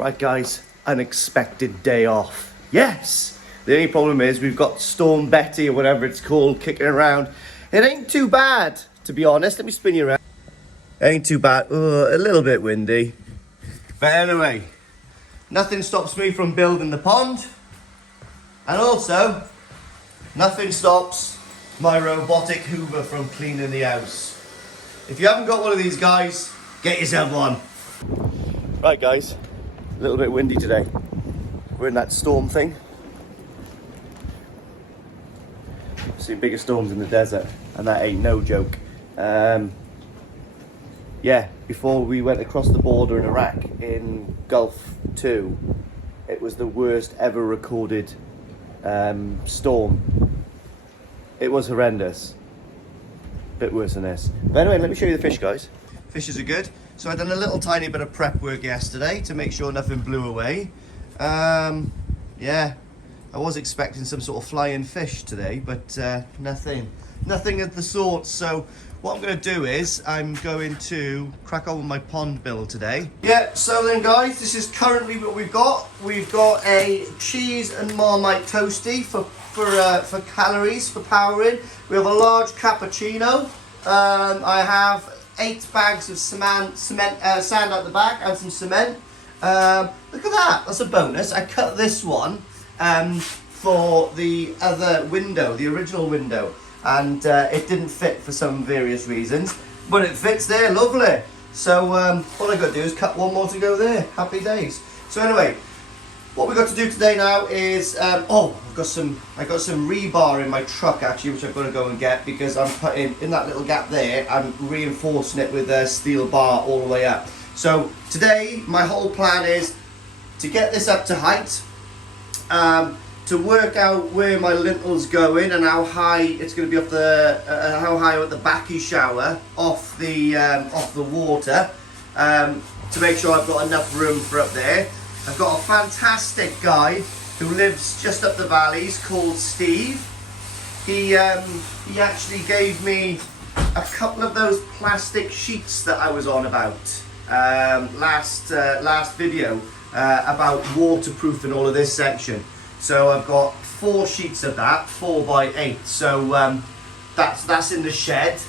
Right guys, unexpected day off. Yes! The only problem is we've got Storm Betty or whatever it's called kicking around. It ain't too bad, to be honest. Let me spin you around. Ain't too bad. A little bit windy. But anyway, nothing stops me from building the pond. And also, nothing stops my robotic hoover from cleaning the house. If you haven't got one of these guys, get yourself one. Right guys, a little bit windy today. We're in that storm thing. Seen bigger storms in the desert, and that ain't no joke. Yeah, before we went across the border in Iraq in Gulf 2, it was the worst ever recorded storm. It was horrendous. Bit worse than this. But anyway, let me show you the fish, guys. Fishes are good. So I done a little tiny bit of prep work yesterday to make sure nothing blew away. Yeah, I was expecting some sort of flying fish today, but nothing of the sort. So what I'm going to do is I'm going to crack on with my pond build today. Yeah, so then guys, this is currently what we've got. We've got a cheese and Marmite toasty for calories, for powering. We have a large cappuccino. I have 8 bags of sand out the back and some cement. Look at that, that's a bonus. I cut this one for the other window, the original window, and it didn't fit for some various reasons, but it fits there, lovely. So all I got to do is cut one more to go there. Happy days. So anyway, what we got to do today now is I got some rebar in my truck actually, which I've got to go and get, because I'm putting in that little gap there. I'm reinforcing it with a steel bar all the way up. So today my whole plan is to get this up to height, to work out where my lintle's going and how high it's going to be off the how high at the Bakki shower off the water, to make sure I've got enough room for up there. I've got a fantastic guy who lives just up the valleys called Steve. He actually gave me a couple of those plastic sheets that I was on about last video about waterproofing all of this section. So I've got 4 sheets of that, 4x8. So that's in the shed.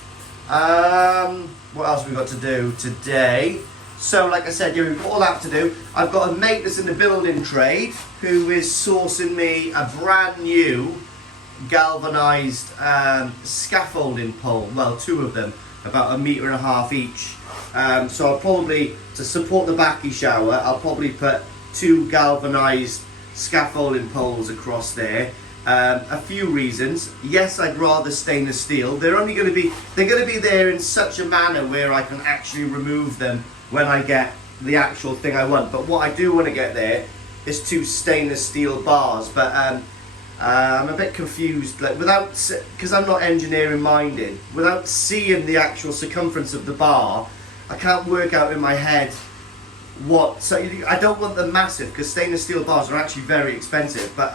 What else have we got to do today? So like I said, we've got all that to do. I've got a mate that's in the building trade who is sourcing me a brand new galvanised scaffolding pole. Well, 2 of them, about 1.5 meters each. So I'll probably, to support the Bakki shower, I'll probably put 2 galvanised scaffolding poles across there. A few reasons. Yes, I'd rather stainless steel. They're going to be there in such a manner where I can actually remove them when I get the actual thing I want. But what I do want to get there is 2 stainless steel bars. But I'm a bit confused, like because I'm not engineering minded. Without seeing the actual circumference of the bar, I can't work out in my head what. So I don't want them massive, because stainless steel bars are actually very expensive. But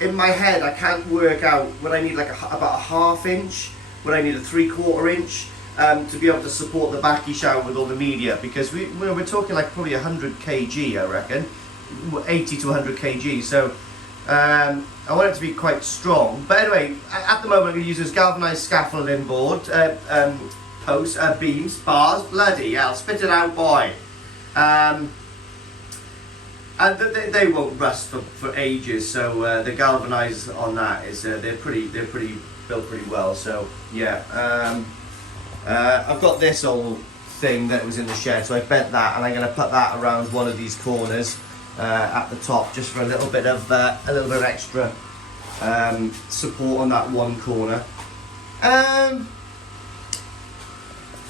in my head, I can't work out what I need, like about a 1/2 inch, what I need a 3/4 inch. To be able to support the Bakki shower with all the media, because we're talking like probably 100 kg, I reckon, 80 to 100 kg. So I want it to be quite strong. But anyway, at the moment I'm going to use this galvanised scaffolding board, posts, beams, bars. Bloody hell, spit it out, boy. And they won't rust for ages. So the galvanised on that is they're pretty built pretty well. So yeah. I've got this old thing that was in the shed, so I bent that, and I'm going to put that around one of these corners at the top, just for a little bit of extra support on that one corner.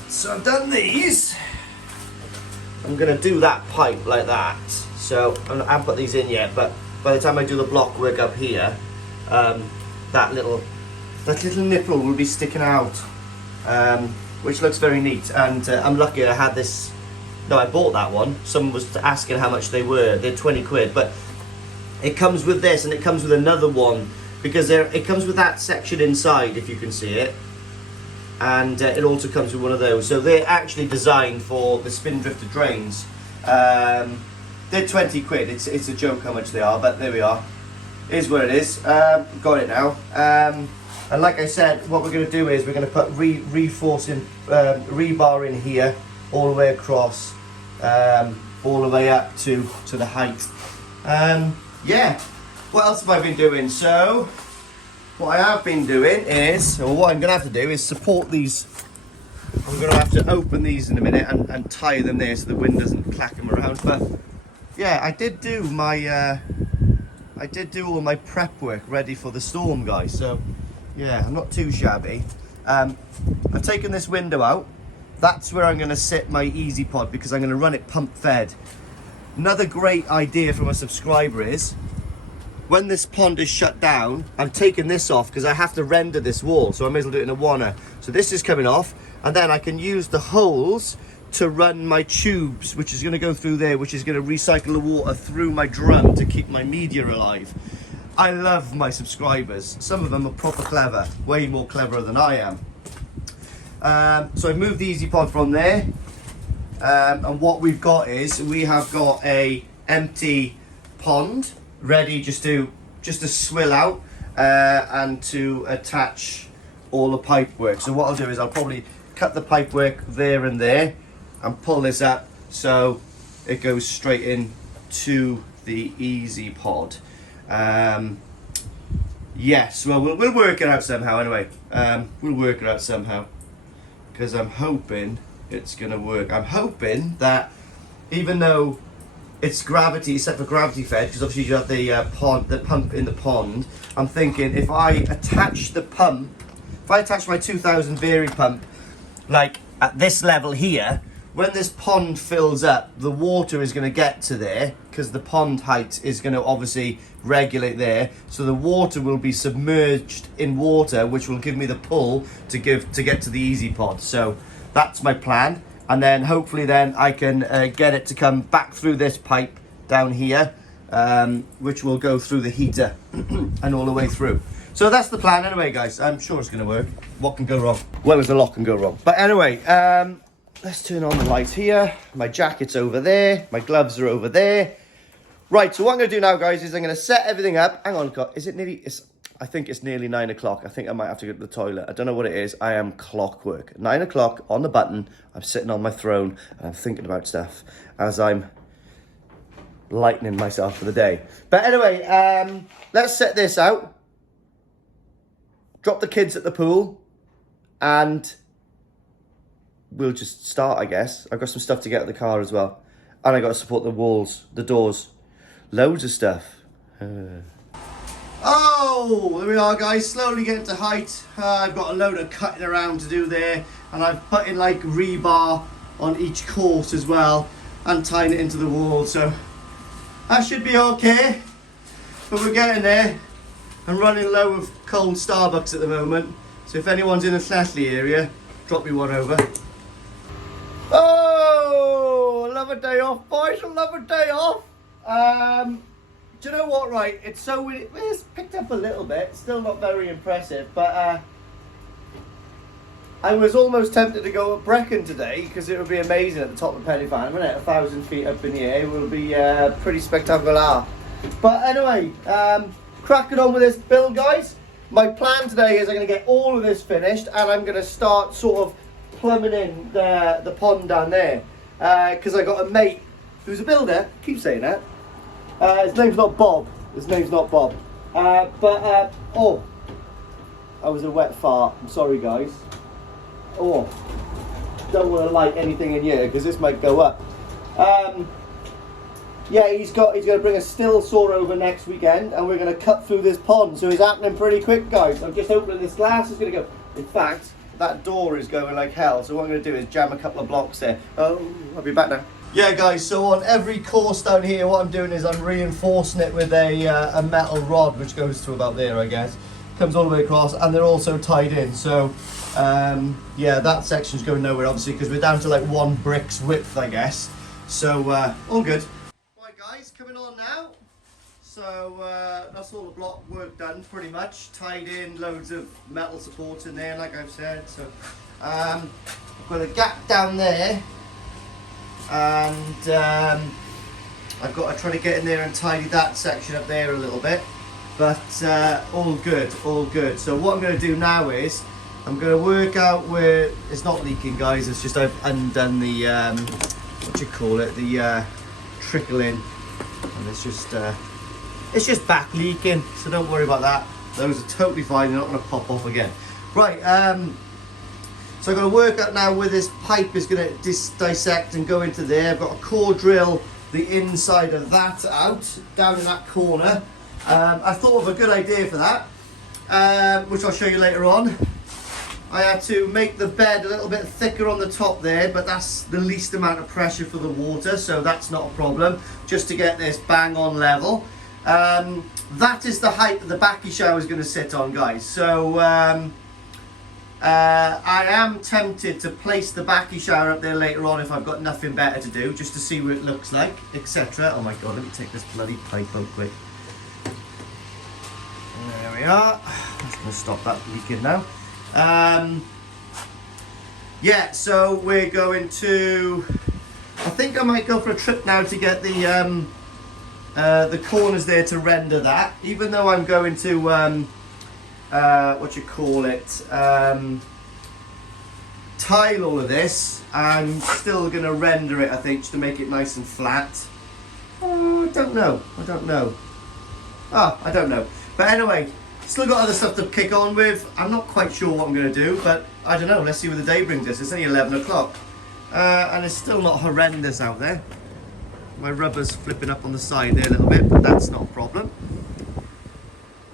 So I've done these. I'm going to do that pipe like that. So I haven't put these in yet, but by the time I do the block work up here, that little nipple will be sticking out. Which looks very neat, and I'm lucky I had this. No, I bought that one. Someone was asking how much they were. They're 20 quid, but it comes with this, and it comes with another one, because it comes with that section inside, if you can see it, and it also comes with one of those. So they're actually designed for the spin drifter drains. They're 20 quid. It's a joke how much they are, but there we are. Is what it is. Got it now. And like I said, what we're going to do is we're going to put reinforcing rebar in here, all the way across, all the way up to the height. Yeah. What else have I been doing? So, what I have been doing is, or what I'm going to have to do is support these. I'm going to have to open these in a minute and tie them there so the wind doesn't clack them around. But yeah, I did do all my prep work ready for the storm, guys. So yeah, I'm not too shabby. I've taken this window out. That's where I'm going to sit my Easy Pod because I'm going to run it pump fed. Another great idea from a subscriber is, when this pond is shut down, I'm taking this off because I have to render this wall, so I may as well do it in a wanna. So this is coming off, and then I can use the holes to run my tubes, which is going to go through there, which is going to recycle the water through my drum to keep my media alive. I love my subscribers. Some of them are proper clever, way more clever than I am. So I moved the Easy Pod from there, and what we've got is we have got a empty pond ready just to swill out and to attach all the pipe work. So what I'll do is I'll probably cut the pipe work there and there and pull this up so it goes straight in to the Easy Pod. Yes, well, we'll work it out somehow anyway. We'll work it out somehow because I'm hoping it's gonna work. I'm hoping that even though it's gravity, except for gravity fed, because obviously you have the pump in the pond. I'm thinking if I attach the pump, if I attach my 2000 Vary pump, like at this level here, when this pond fills up, the water is going to get to there, because the pond height is going to obviously regulate there. So the water will be submerged in water, which will give me the pull to get to the Easy Pod. So that's my plan. And then hopefully then I can get it to come back through this pipe down here, which will go through the heater and all the way through. So that's the plan anyway, guys. I'm sure it's going to work. What can go wrong? Well, there's a lot can go wrong. But anyway, let's turn on the lights here. My jacket's over there. My gloves are over there. Right, so what I'm going to do now, guys, is I'm going to set everything up. Hang on, is it nearly... I think it's nearly 9 o'clock. I think I might have to go to the toilet. I don't know what it is. I am clockwork. 9 o'clock on the button. I'm sitting on my throne and I'm thinking about stuff as I'm lightening myself for the day. But anyway, let's set this out. Drop the kids at the pool and we'll just start, I guess. I've got some stuff to get out of the car as well. And I got to support the walls, the doors. Loads of stuff. Oh, there we are, guys, slowly getting to height. I've got a load of cutting around to do there, and I've put in like rebar on each course as well and tying it into the wall, so that should be okay. But we're getting there. I'm running low of cold Starbucks at the moment, so if anyone's in the Flashley area, drop me one over. Oh, I love a day off, boys. I love a day off. Do you know what, right, it's picked up a little bit, still not very impressive, but I was almost tempted to go up Brecon today, because it would be amazing at the top of Penny Fan, wouldn't it? 1,000 feet up in the air will be pretty spectacular. But anyway, cracking on with this build, guys. My plan today is I'm going to get all of this finished, and I'm going to start sort of plumbing in the pond down there, because I got a mate who's a builder, keep saying that. His name's not Bob. Oh, that was a wet fart. I'm sorry, guys. Oh, don't want to light anything in here because this might go up. Yeah, he's going to bring a still saw over next weekend, and we're going to cut through this pond. So it's happening pretty quick, guys. I'm just opening this glass. It's going to go. In fact, that door is going like hell. So what I'm going to do is jam a couple of blocks there. Oh, I'll be back now. Yeah, guys, so on every course down here, what I'm doing is I'm reinforcing it with a metal rod, which goes to about there, I guess. Comes all the way across, and they're also tied in. So, yeah, that section's going nowhere, obviously, because we're down to like 1 brick's width, I guess. So, all good. Right, guys, coming on now. So, that's all the block work done, pretty much. Tied in, loads of metal supports in there, like I've said. So, I've got a gap down there. And I've got to try to get in there and tidy that section up there a little bit. But all good, all good. So what I'm going to do now is I'm going to work out where it's not leaking, guys. It's just I've undone the what do you call it? The trickling, and it's just back leaking. So don't worry about that. Those are totally fine. They're not going to pop off again. Right. So I'm going to work out now where this pipe is going to dissect and go into there. I've got a core drill the inside of that out down in that corner. I thought of a good idea for that, which I'll show you later on. I had to make the bed a little bit thicker on the top there, but that's the least amount of pressure for the water, so that's not a problem, just to get this bang on level. That is the height that the Bakki shower is going to sit on, guys. So I am tempted to place the Bakki shower up there later on if I've got nothing better to do, just to see what it looks like, etc. Oh my god, let me take this bloody pipe out quick. There we are. That's going to stop that leaking now. Yeah, so we're going to, I think I might go for a trip now to get the corners there to render that, even though I'm going to what you call it, tile all of this. I'm still going to render it, I think, just to make it nice and flat. I don't know, I don't know. I don't know. But anyway, still got other stuff to kick on with. I'm not quite sure what I'm going to do, but I don't know. Let's see where the day brings us. It's only 11 o'clock. And it's still not horrendous out there. My rubber's flipping up on the side there a little bit, but that's not a problem.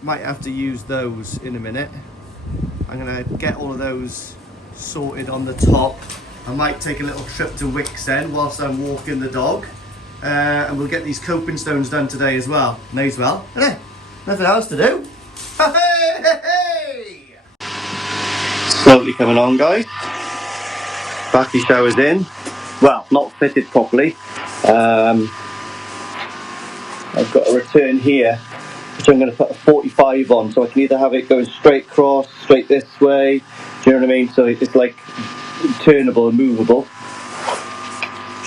Might have to use those in a minute. I'm going to get all of those sorted on the top. I might take a little trip to Wicks then whilst I'm walking the dog. And we'll get these coping stones done today as well. May as well. Nothing else to do. Hey! Slowly coming on, guys. Bakki shower's in. Well, not fitted properly. I've got a return here, which I'm going to put a 45 on, so I can either have it going straight across, straight this way. Do you know what I mean? So it's like turnable and movable.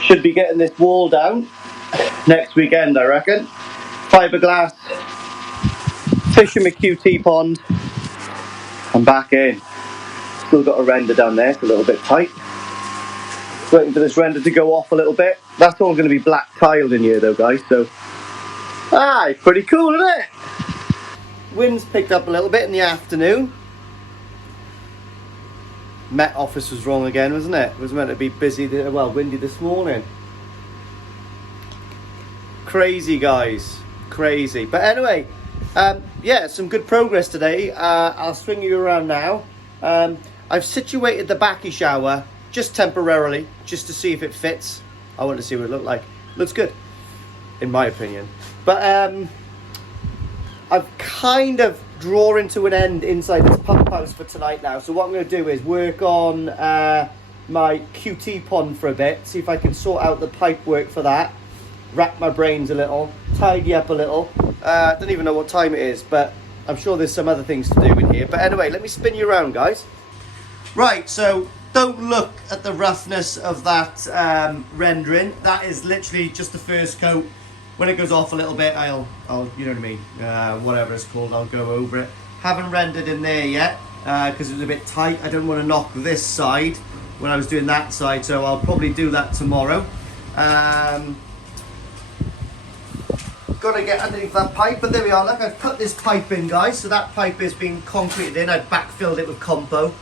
Should be getting this wall down next weekend, I reckon. Fiberglass. Fishing my QT pond. I'm back in. Still got a render down there, it's a little bit tight. Waiting for this render to go off a little bit. That's all going to be black tiled in here though, guys, so it's pretty cool, isn't it? Wind's picked up a little bit in the afternoon. Met Office was wrong again, wasn't it? It was meant to be busy, windy this morning. Crazy, guys, crazy. But anyway, yeah, some good progress today. I'll swing you around now. I've situated the Bakki shower just temporarily, just to see if it fits. I want to see what it looks like. Looks good, in my opinion. But I've kind of drawn to an end inside this pump house for tonight now. So what I'm going to do is work on my QT pond for a bit, see if I can sort out the pipe work for that. Wrap my brains a little, tidy up a little. I don't even know what time it is, but I'm sure there's some other things to do in here. But anyway, let me spin you around, guys. Right, so don't look at the roughness of that rendering. That is literally just the first coat. When it goes off a little bit, I'll you know what I mean, whatever it's called, I'll go over it. Haven't rendered in there yet because it was a bit tight. I don't want to knock this side when I was doing that side, so I'll probably do that tomorrow. Got to get underneath that pipe, but there we are. Look, I've put this pipe in, guys. So that pipe has been concreted in. I've backfilled it with compo.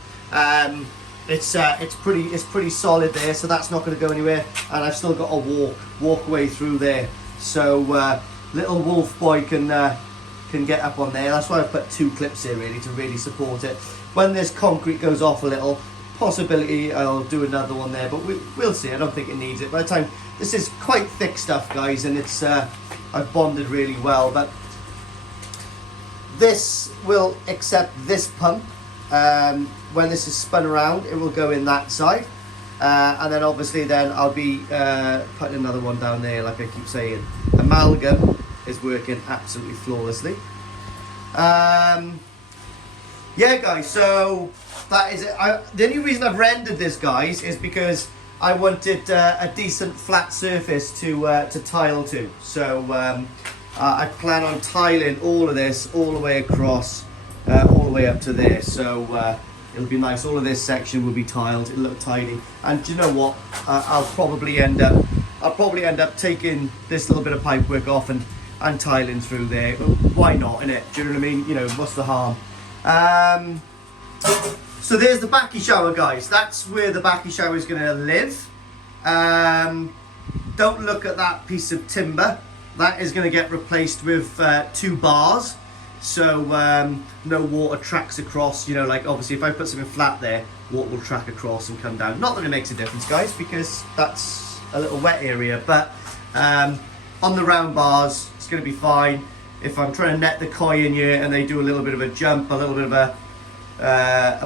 It's pretty solid there, so that's not going to go anywhere. And I've still got a walkway through there, so little wolf boy can get up on there. That's why I put two clips here, really, to really support it. When this concrete goes off a little, possibility I'll do another one there, but we'll see. I don't think it needs it by the time. This is quite thick stuff, guys, and it's I've bonded really well. But this will accept this pump. When this is spun around, it will go in that side, and then obviously then I'll be putting another one down there, like I keep saying. Amalgam is working absolutely flawlessly. Yeah, guys, so that is it. The only reason I've rendered this, guys, is because I wanted a decent flat surface to tile to. So I plan on tiling all of this all the way across, all the way up to there. So it'll be nice. All of this section will be tiled. It'll look tidy. And do you know what? I'll probably end up taking this little bit of pipework off and tiling through there. Why not, innit? Do you know what I mean? You know, what's the harm? So there's the Bakki shower, guys. That's where the Bakki shower is going to live. Don't look at that piece of timber. That is going to get replaced with 2 bars. So no water tracks across. You know, like obviously if I put something flat there, water will track across and come down. Not that it makes a difference, guys, because that's a little wet area. But on the round bars, it's going to be fine. If I'm trying to net the koi in here and they do a little bit of a jump, a little bit of a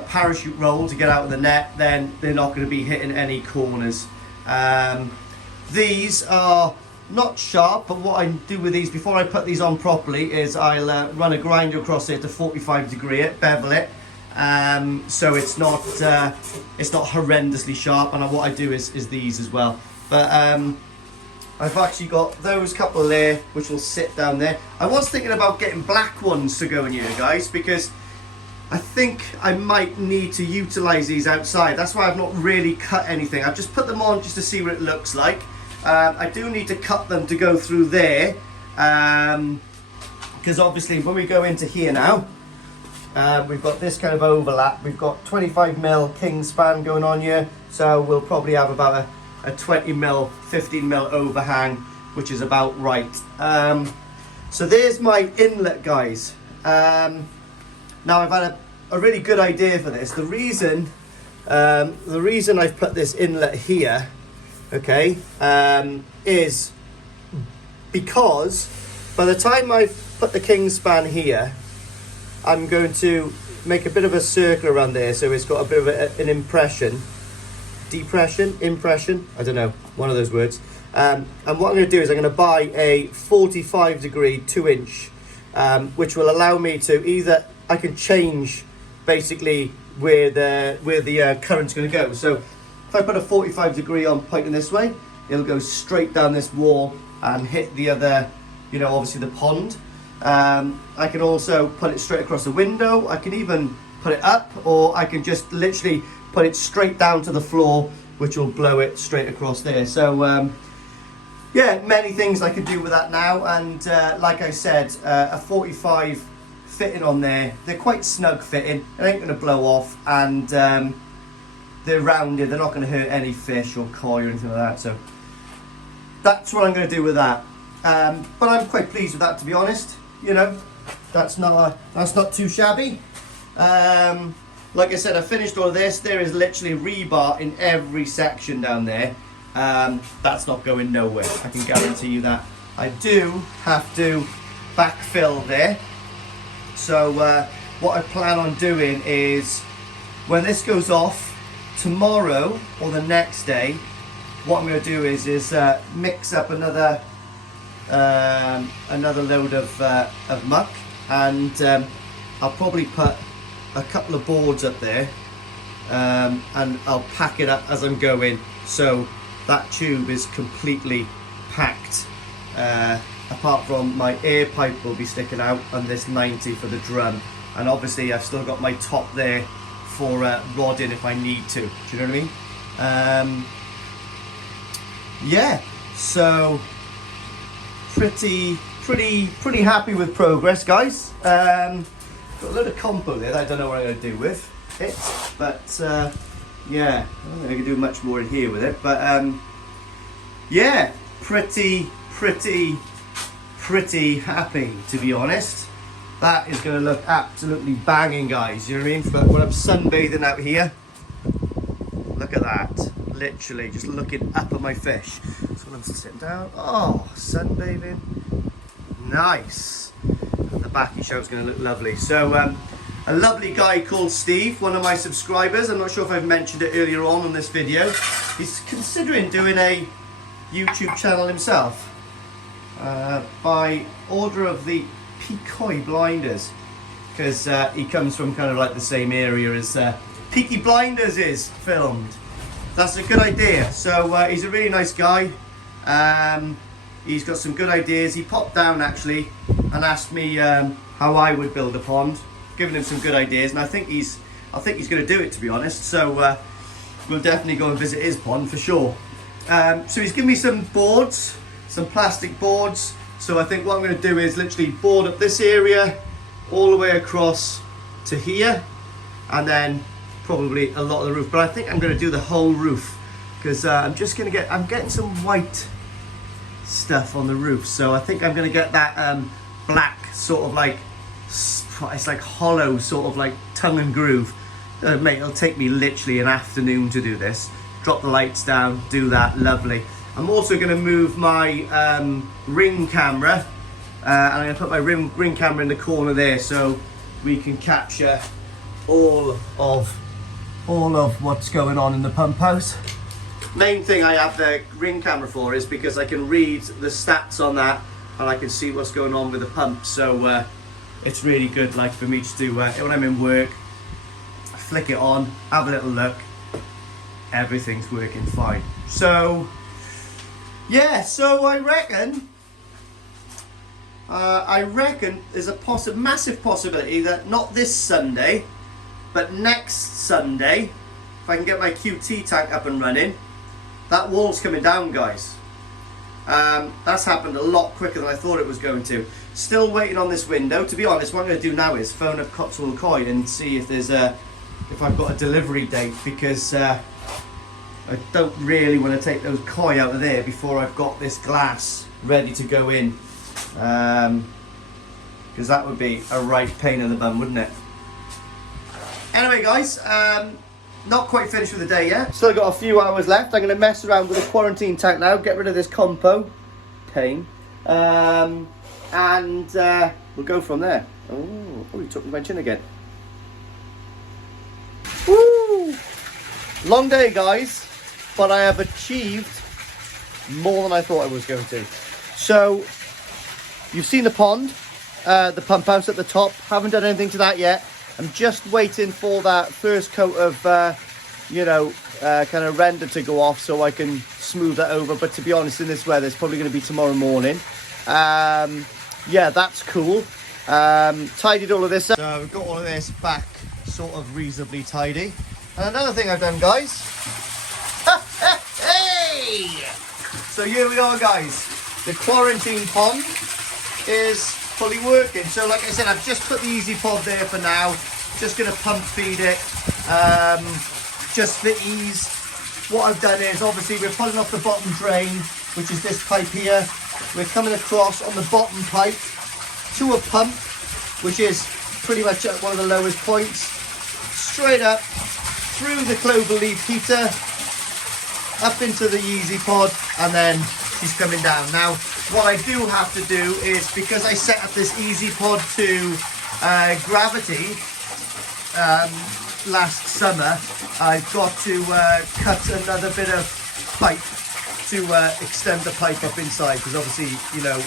parachute roll to get out of the net, then they're not going to be hitting any corners. These are not sharp, but what I do with these before I put these on properly is I'll run a grinder across it to 45 degree it, bevel it, so it's not horrendously sharp. And what I do is these as well. But I've actually got those couple there which will sit down there. I was thinking about getting black ones to go in here, guys, because I think I might need to utilize these outside. That's why I've not really cut anything. I've just put them on just to see what it looks like. I do need to cut them to go through there, because obviously when we go into here now, we've got this kind of overlap. We've got 25mm king span going on here, so we'll probably have about a 20mm, 15mm overhang, which is about right. So there's my inlet, guys. Now I've had a really good idea for this. The reason I've put this inlet here, okay, is because by the time I've put the king span here, I'm going to make a bit of a circle around there, so it's got a bit of an impression. Impression, I don't know, one of those words. And what I'm going to do is I'm going to buy a 45 degree 2-inch, which will allow me to either, I can change basically where the current's going to go. So if I put a 45 degree on pointing this way, it'll go straight down this wall and hit the other, you know, obviously the pond. I can also put it straight across the window. I can even put it up, or I can just literally put it straight down to the floor, which will blow it straight across there. So yeah, many things I could do with that now. And like I said, a 45 fitting on there, they're quite snug fitting, it ain't going to blow off, and they're rounded, they're not going to hurt any fish or koi or anything like that. So that's what I'm going to do with that. But I'm quite pleased with that, to be honest. You know, that's not too shabby. Like I said, I finished all of this. There is literally rebar in every section down there. That's not going nowhere, I can guarantee you that. I do have to backfill there. So what I plan on doing is, when this goes off tomorrow or the next day, what I'm going to do is mix up another load of muck, and I'll probably put a couple of boards up there, and I'll pack it up as I'm going, so that tube is completely packed. Apart from my air pipe will be sticking out, and this 90 for the drum, and obviously I've still got my top there for rodding if I need to. Do you know what I mean? Yeah, so pretty happy with progress, guys. Got a load of compo there that I don't know what I'm going to do with it, but yeah, I don't think I can do much more in here with it. But yeah, pretty happy, to be honest. That is going to look absolutely banging, guys. You know what I mean? But when I'm sunbathing out here, look at that. Literally just looking up at my fish. So when I'm sitting down, oh, sunbathing, nice. And the Bakki show is going to look lovely. So a lovely guy called Steve, one of my subscribers, I'm not sure if I've mentioned it earlier on this video, he's considering doing a YouTube channel himself, by order of the Peaky Blinders, because he comes from kind of like the same area as Peaky Blinders is filmed. That's a good idea. So he's a really nice guy. He's got some good ideas. He popped down actually and asked me how I would build a pond, giving him some good ideas, and I think he's going to do it, to be honest. So we'll definitely go and visit his pond for sure. So he's given me some boards, some plastic boards. So I think what I'm going to do is literally board up this area all the way across to here, and then probably a lot of the roof. But I think I'm going to do the whole roof because I'm getting some white stuff on the roof. So I think I'm going to get that black sort of like, it's like hollow sort of like tongue and groove. Mate, it'll take me literally an afternoon to do this. Drop the lights down, do that, lovely. I'm also going to move my ring camera, and I'm going to put my ring camera in the corner there so we can capture all of what's going on in the pump house. Main thing I have the ring camera for is because I can read the stats on that and I can see what's going on with the pump. So it's really good, like, for me to do when I'm in work. Flick it on, have a little look. Everything's working fine. So yeah, so I reckon there's a massive possibility that not this Sunday, but next Sunday, if I can get my QT tank up and running, that wall's coming down, guys. That's happened a lot quicker than I thought it was going to. Still waiting on this window. To be honest, what I'm going to do now is phone up Cotswold Coin and see if I've got a delivery date, because I don't really want to take those koi out of there before I've got this glass ready to go in, because that would be a right pain in the bum, wouldn't it? Anyway, guys, not quite finished with the day yet. Still got a few hours left. I'm going to mess around with the quarantine tank now, get rid of this compo pain, and we'll go from there. Oh, he took my chin again. Woo! Long day, guys, but I have achieved more than I thought I was going to. So you've seen the pond, the pump house at the top. Haven't done anything to that yet. I'm just waiting for that first coat of kind of render to go off so I can smooth that over. But to be honest, in this weather, it's probably going to be tomorrow morning. Yeah, that's cool. Tidied all of this up. So we've got all of this back sort of reasonably tidy. And another thing I've done, guys. Hey! So here we are, guys. The quarantine pond is fully working. So like I said, I've just put the easy pod there for now. Just going to pump feed it, just for ease. What I've done is, obviously, we're pulling off the bottom drain, which is this pipe here. We're coming across on the bottom pipe to a pump, which is pretty much at one of the lowest points. Straight up through the clover leaf heater, up into the easy pod, and then she's coming down. Now, what I do have to do is, because I set up this easy pod to gravity last summer, I've got to cut another bit of pipe to extend the pipe up inside, because obviously, you know,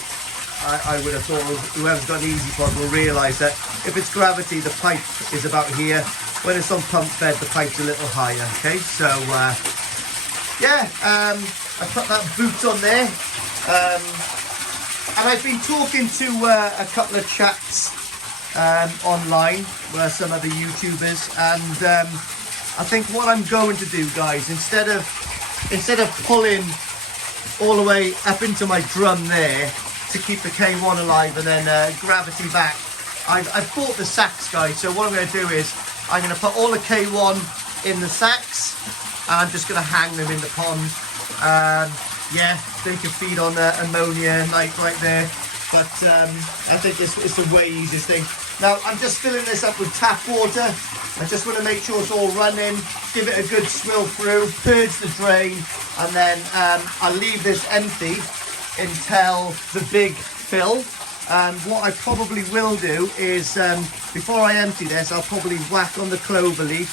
I would have thought whoever's got an easy pod will realise that if it's gravity, the pipe is about here. When it's on pump bed, the pipe's a little higher. Okay, so yeah, I put that boot on there, and I've been talking to a couple of chats online, some other YouTubers, and I think what I'm going to do, guys, instead of pulling all the way up into my drum there to keep the K1 alive and then gravity back, I've bought the sacks, guys. So what I'm going to do is I'm going to put all the K1 in the sacks, and I'm just going to hang them in the pond. Yeah, they can feed on ammonia like right there. But I think it's the way easiest thing. Now, I'm just filling this up with tap water. I just want to make sure it's all running, give it a good swill through, purge the drain, and then I'll leave this empty until the big fill. And what I probably will do is, before I empty this, I'll probably whack on the clover leaf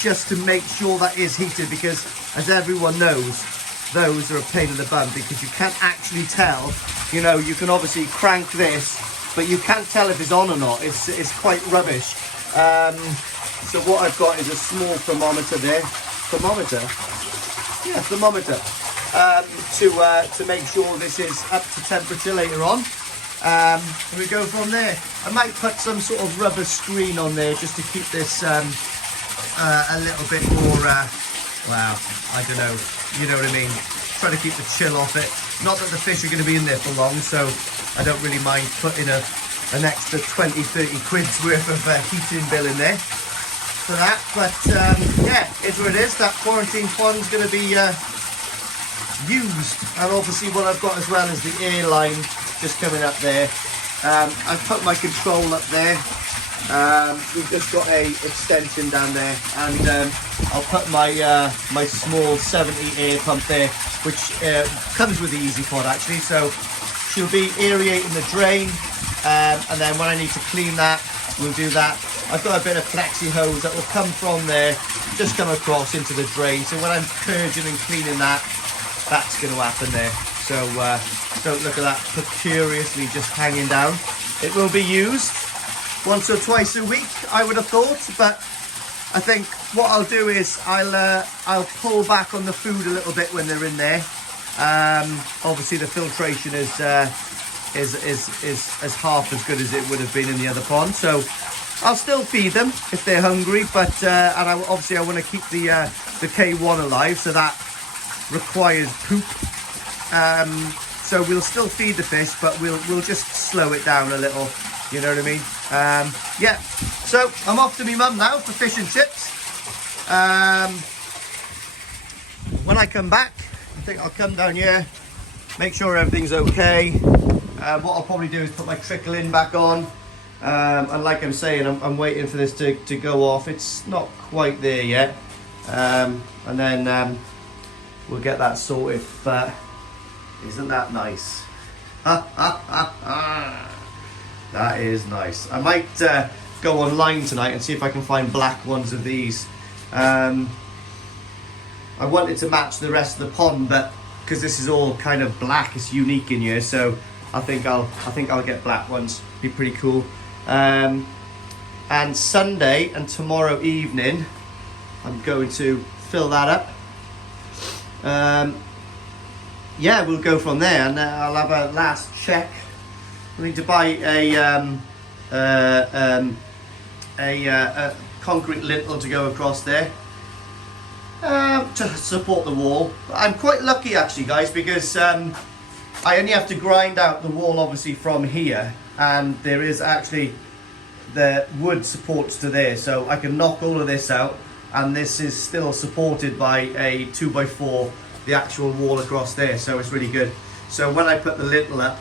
just to make sure that is heated, because as everyone knows, those are a pain in the bum, because you can't actually tell. You know, you can obviously crank this, but you can't tell if it's on or not. It's quite rubbish. So what I've got is a small thermometer there. thermometer. Yeah, thermometer. To make sure this is up to temperature later on. We go from there. I might put some sort of rubber screen on there just to keep this a little bit more, wow, I don't know, you know what I mean? Try to keep the chill off it. Not that the fish are going to be in there for long, so I don't really mind putting an extra 20, 30 quid's worth of heating bill in there for that. But yeah, it's what it is. That quarantine pond's going to be used, and obviously what I've got as well is the air line just coming up there. I've put my control up there. We've just got a extension down there, and I'll put my my small 70 air pump there, which comes with the Easy Pod actually, so she'll be aerating the drain, and then when I need to clean that, we'll do that. I've got a bit of plexi hose that will come from there, just come across into the drain, so when I'm purging and cleaning that, that's going to happen there. So don't look at that precariously just hanging down. It will be used once or twice a week, I would have thought, but I think what I'll do is I'll pull back on the food a little bit when they're in there. Obviously the filtration is as half as good as it would have been in the other pond, so I'll still feed them if they're hungry, but and obviously I want to keep the K1 alive, so that requires poop. So we'll still feed the fish, but we'll just slow it down a little, you know what I mean? Yeah, so I'm off to my mum now for fish and chips. When I come back, I think I'll come down here, make sure everything's okay. What I'll probably do is put my trickle in back on, and like I'm saying, I'm waiting for this to go off. It's not quite there yet, and then we'll get that sorted. But isn't that nice? That is nice. I might go online tonight and see if I can find black ones of these. I wanted to match the rest of the pond, but because this is all kind of black, it's unique in here, so I think I'll get black ones. Be pretty cool. And Sunday and tomorrow evening, I'm going to fill that up. Yeah, we'll go from there, and I'll have a last check. I need to buy a concrete lintel to go across there to support the wall. I'm quite lucky actually, guys, because I only have to grind out the wall obviously from here, and there is actually the wood supports to there, so I can knock all of this out, and this is still supported by a 2x4, the actual wall across there, so it's really good. So when I put the lintel up,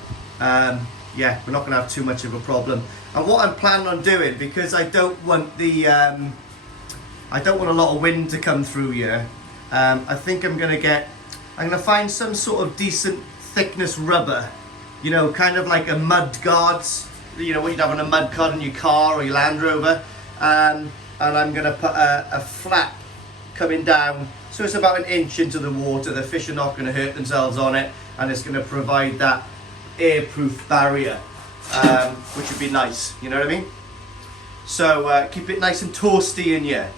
yeah, we're not going to have too much of a problem. And what I'm planning on doing, because I don't want the I don't want a lot of wind to come through here, I think I'm going to find some sort of decent thickness rubber, you know, kind of like a mud guard, you know, what you'd have on a mud guard in your car or your Land Rover, and I'm going to put a flap coming down, so it's about 1 inch into the water. The fish are not going to hurt themselves on it, and it's going to provide that airproof barrier, which would be nice, you know what I mean? So keep it nice and toasty in here.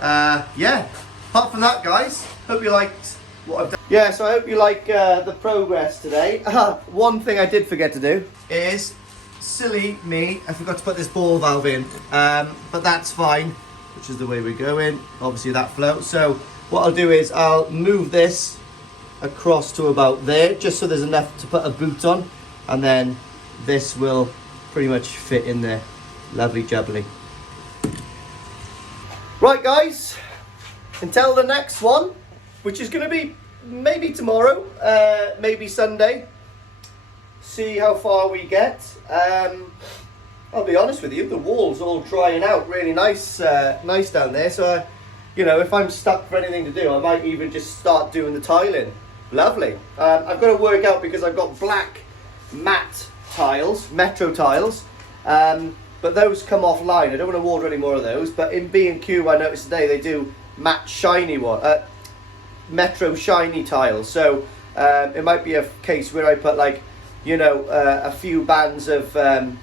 Yeah, apart from that, guys, hope you liked what I've done. Yeah, so I hope you like the progress today. One thing I did forget to do is, silly me, I forgot to put this ball valve in, but that's fine, which is the way we're going. Obviously that floats. So what I'll do is I'll move this across to about there, just so there's enough to put a boot on, and then this will pretty much fit in there. Lovely jubbly. Right guys, until the next one, which is going to be maybe tomorrow, maybe Sunday, see how far we get. I'll be honest with you, the wall's all drying out really nice, nice down there, so you know, if I'm stuck for anything to do, I might even just start doing the tiling. Lovely. I've got to work out, because I've got black matte tiles, Metro tiles, but those come offline. I don't want to order any more of those, but in B&Q I noticed today they do matte shiny one, Metro shiny tiles, so it might be a case where I put, like, you know, a few bands of the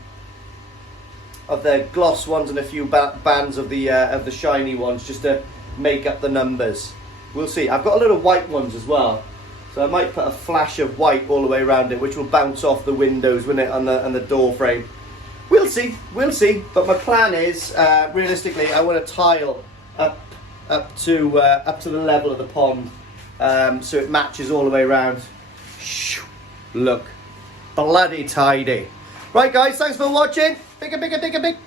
gloss ones and a few bands of the shiny ones, just to make up the numbers. We'll see. I've got a little white ones as well, so I might put a flash of white all the way around it, which will bounce off the windows, won't it, on the door frame. We'll see. But my plan is, realistically, I want to tile up to the level of the pond, so it matches all the way around. Look, bloody tidy. Right, guys, thanks for watching. Big.